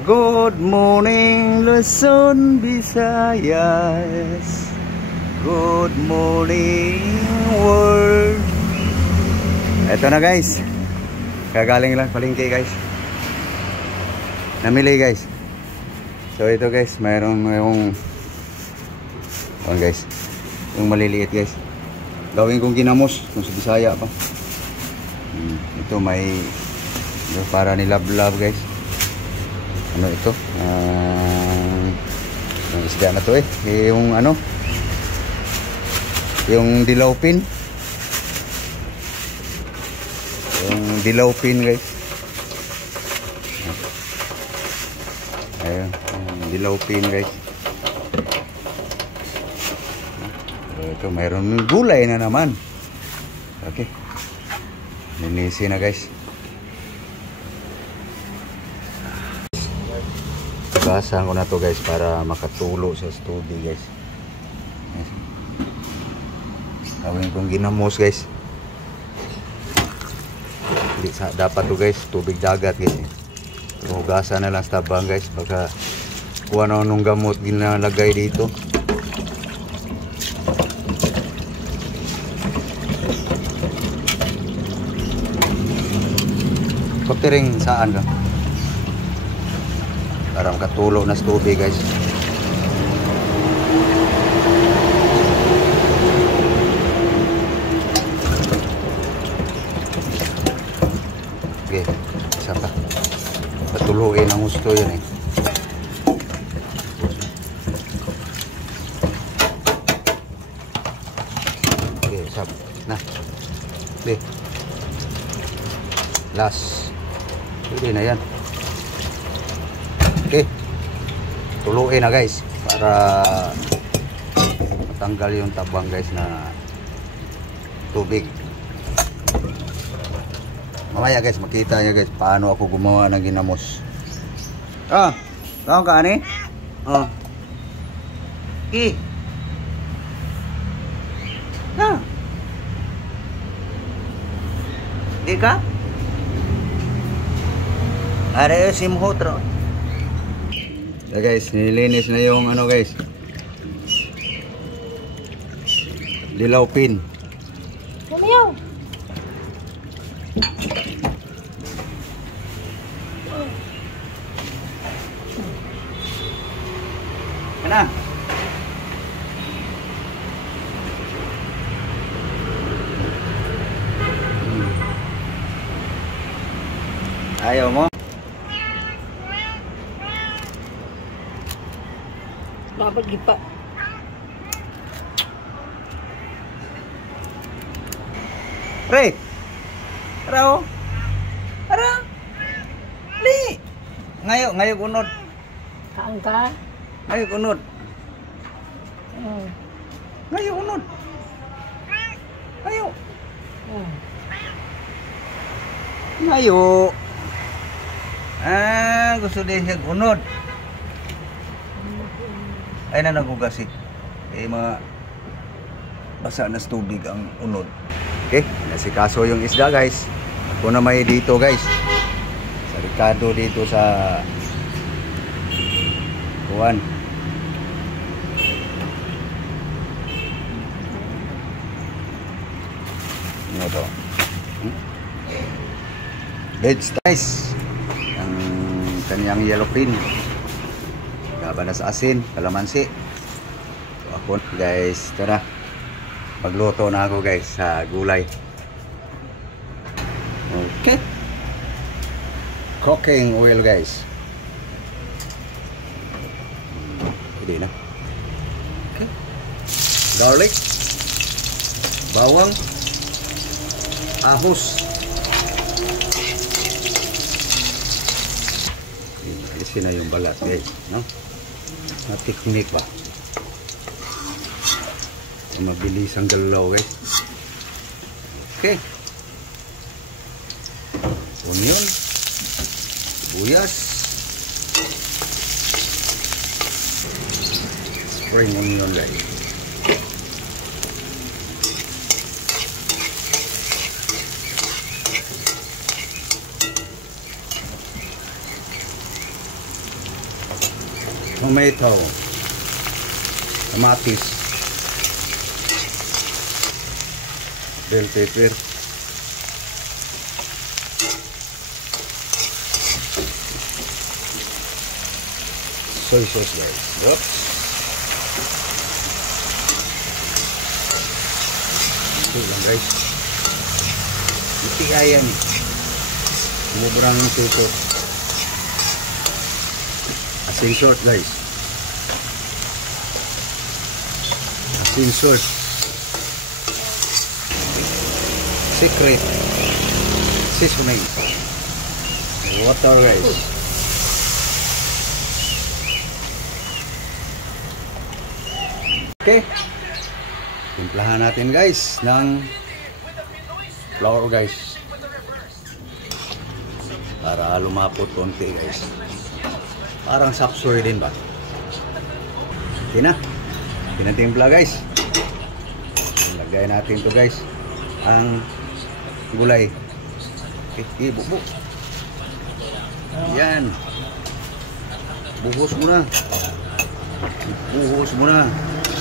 Good morning Luzon, Visayas. Good morning world. Ito na guys. Kagaling lang palengke guys. Namili guys. So ito guys, mayroong guys, yung maliliit guys. Gawin kong ginamos kung sa Bisaya pa. Ito may para ni love guys. Ano ito? Yung isda na to yung ano? Yung dilawpin. Yung dilawpin guys. Ayun, dilawpin guys. Ito mayroon gulay na naman. Okay. Linisin na guys. Basahan ko na to guys para makatulo sa tubig guys. Gawin kong ginamos guys. Hindi dapat to guys, tubig dagat guys. Hugasan na lang sa tabang guys. Baka kung ano-anong gamot ginalagay dito. Koptering saan ka? Para makatulo na sa tubig guys. Okay, isa pa. Patuluin ang gusto yun Okay, isa pa. Na. Okay. Last. Pwede na yan. Okay. Tuluin na guys para matanggal yung tabang guys na tubig. Mamaya guys makita nyo guys paano ako gumawa ng ginamos. Tawag ka ani? Di ka? Are simhot ro. So guys, nilinis na yung ano guys, dilawpin. Kumayaw. Ano? Ayaw mo? Mapagipa. Pre! Araw! Araw! Li! Ngayo unod. Kaan ka? Ngayo unod. Ngayo unod. Ngayo. Ngayo. Gusto din siya unod. Ay na nagugasi. Mga basa na sa tubig ang unod. Okay, nasikaso yung isda guys. Ako na may dito guys. Sa Ricardo dito sa Juan. Ano to? Veg guys. Ang kanyang yellowfin. Laban na sa asin, kalamansi. So ako guys, tara. Magluto na ako guys sa gulay. Okay. Cooking oil guys. Pwede na. Okay. Garlic. Bawang. Ahos. Alisin na yung balat guys, no? Na technique ba? Mabilis ang galaw guys. Okay. Onion. Sibuyas. Spring onion guys. tomato, kamatis, bell pepper, soy sauce guys. Oops. Ito lang guys. Iti ayan eh. Sumubrang soy sauce. Asin short guys. Asin short. Secret. Seasoning. Water guys. Okay. Timplahan natin guys ng flour guys. Para lumapot konti guys. Parang sapsoy din ba? Okay na. Pinatimpla guys. Lagay natin to guys. Ang gulay. Okay, bubuk. Yan. Buhos muna. Buhos muna.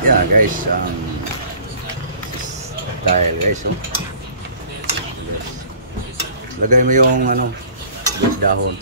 Ya guys, style guys. Oh. Yes. Lagay mo yung ano, dahon.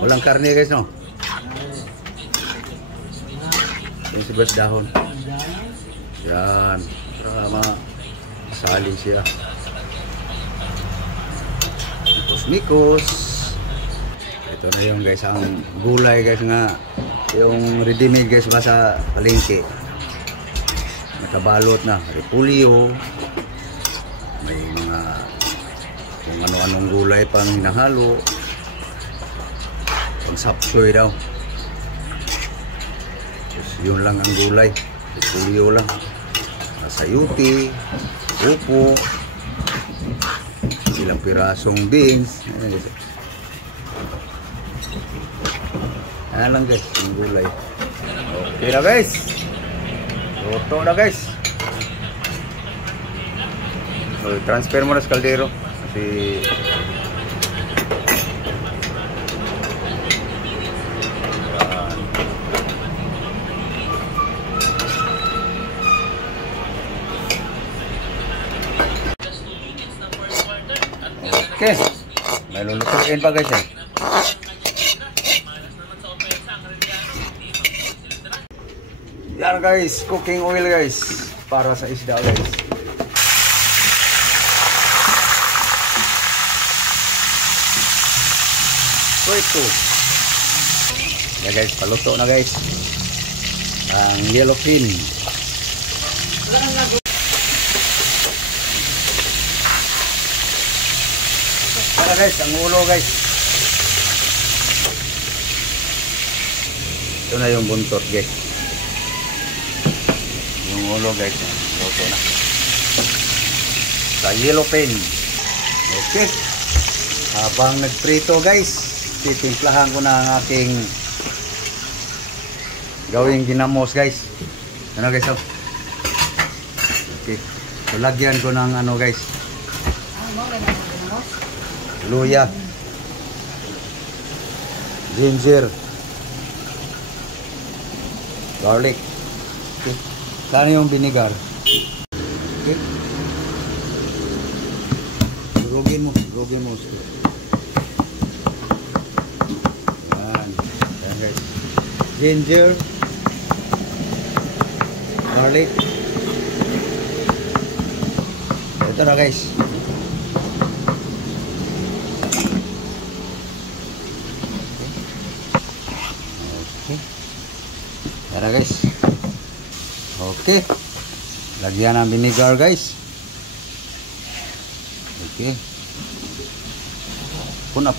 Walang karne guys, no? Yung sibuyas dahon. Yan. Para masaling siya. Mikos. Ito na yung guys, ang gulay guys nga. Yung ready-made guys ba sa palengke. Nakabalot na. Repolyo. May mga kung ano-anong gulay pang hinahalo. Pang sapsoy daw. Tapos yun lang ang gulay. Repolyo lang. Sayuti. Upo. Ilang pirasong beans. Ayan lang guys, yung gulay. Okay na guys. Luto na guys. So, transfer mo na sa kaldero. Kasi okay. May lulutuin pa guys eh. Yan guys, cooking oil guys. Para sa isda guys. So ito. Yan guys, paluto na guys. Ang yellowfin. Para guys, ang ulo guys. Ito na yung buntot guys. Yung ulo guys, luto na. Sa yellowfin. Okay. Habang nagprito guys, titimplahan ko na ang aking gawing ginamos guys. Ano guys? Oh? Okay. So lagyan ko ng ano guys. Luya. Ginger. Garlic. Okay. Sana yung vinegar. Okay. Durugin mo. Yan. Yan guys. Ginger. Garlic. Ito na guys. Okay. Tara guys. Okay. Lagyan ng vinegar guys. Okay. Puna.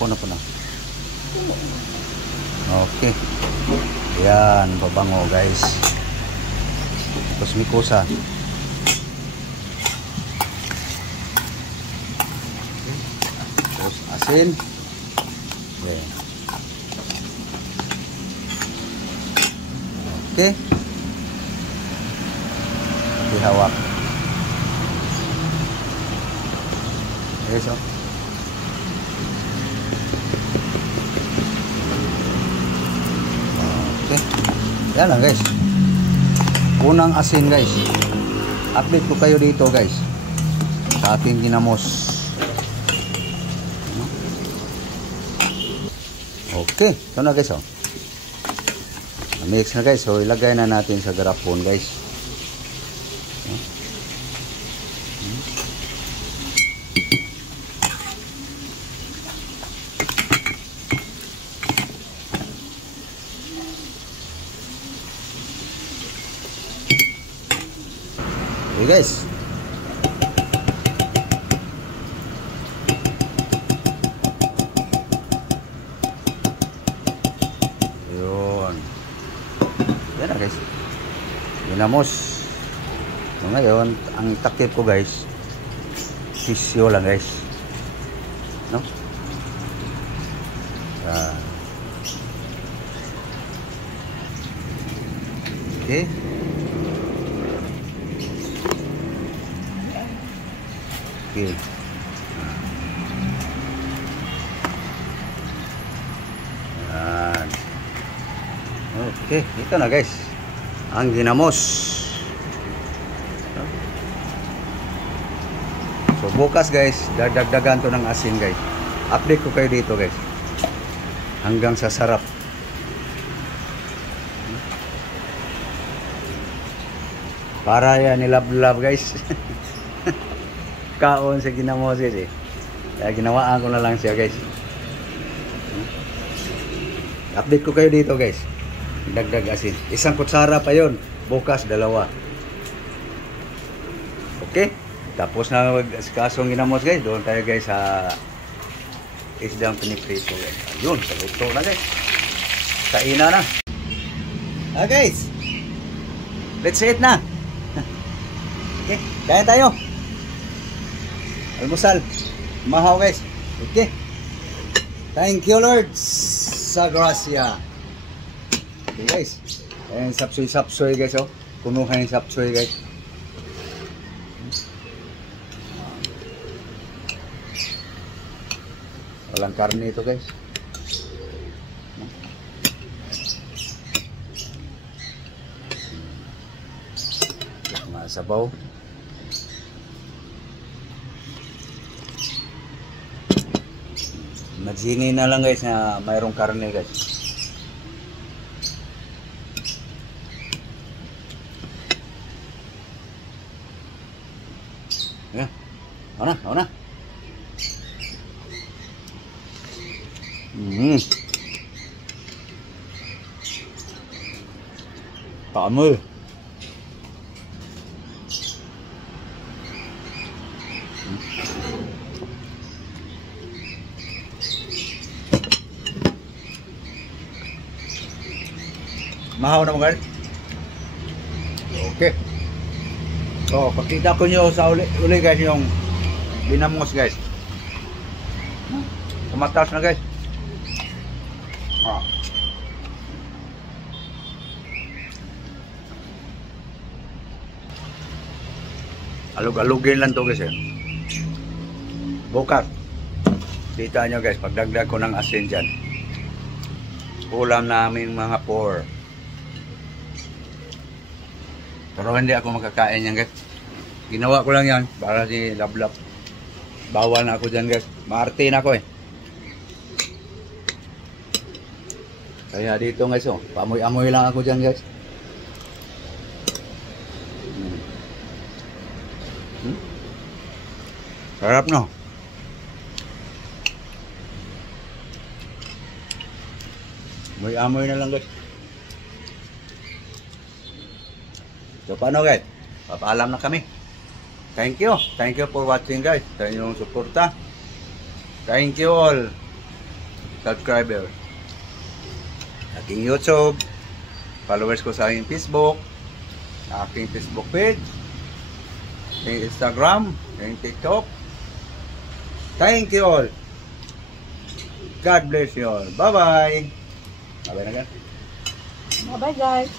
Okay. Yan, babango guys. Tapos mikusa. Tapos asin. Okay. Okay. Dihawak. Okay, so. Yan lang guys. Unang asin guys. Update ko kayo dito guys. Sa ating ginamos. Okay. Ito na guys oh. Mix na guys. So ilagay na natin sa garapon guys. Okay guys. Yun. Yan na guys. Ginamos. So ngayon, ang takip ko guys, sisyo lang guys. No? Okay. Okay. Yan. Okay, ito na guys. Ang ginamos. So bukas guys, dadagdagan to ng asin guys. Update ko kayo dito guys. Hanggang sa sarap. Para yan nilab-lab guys. Kaon sa ginamos guys eh. Kaya ginawaan ko na lang siya guys. Update ko kayo dito guys. Dagdag asin. Isang kutsara pa yon. Bukas dalawa. Okay. Tapos na kasong ginamos guys. Doon tayo guys sa isdang piniprito guys. Ayun. Saluto na guys. Kaina na. Guys. Let's eat na. Okay. Kaya tayo. Almusal. Mahaw guys. Okay. Thank you Lord sa grasya. Okay guys. And sapsoy guys oh. Punuhan yung sapsoy guys. Walang karne ito guys. Masabaw. Imagine na lang guys na mayroong karne guys. Yeah. Ako na. Paamoy. Mahaw na mo guys. Okay. So, pakita ko nyo sa uli guys yung ginamos guys. Tumatas na guys. Alug-alugin lang to guys eh. Bukas. Kita nyo guys, pagdagdag ko ng asin dyan. Ulam namin mga por. Pero hindi ako makakain yan guys. Ginawa ko lang yan para si Lablab. Bawal na ako dyan guys. Maarte na ako eh. Kaya dito guys oh. Pamoy-amoy lang ako dyan guys. Sarap no. Amoy-amoy na lang guys. So paano guys? Papaalam na kami. Thank you. Thank you for watching guys. Sa inyong suporta. Thank you all subscriber. Aking YouTube. Followers ko sa aking Facebook. Aking Facebook page. Aking Instagram. Aking TikTok. Thank you all. God bless you all. Bye-bye. Bye-bye na guys. Bye-bye guys.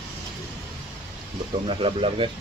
Gutom na sa Lablab guys.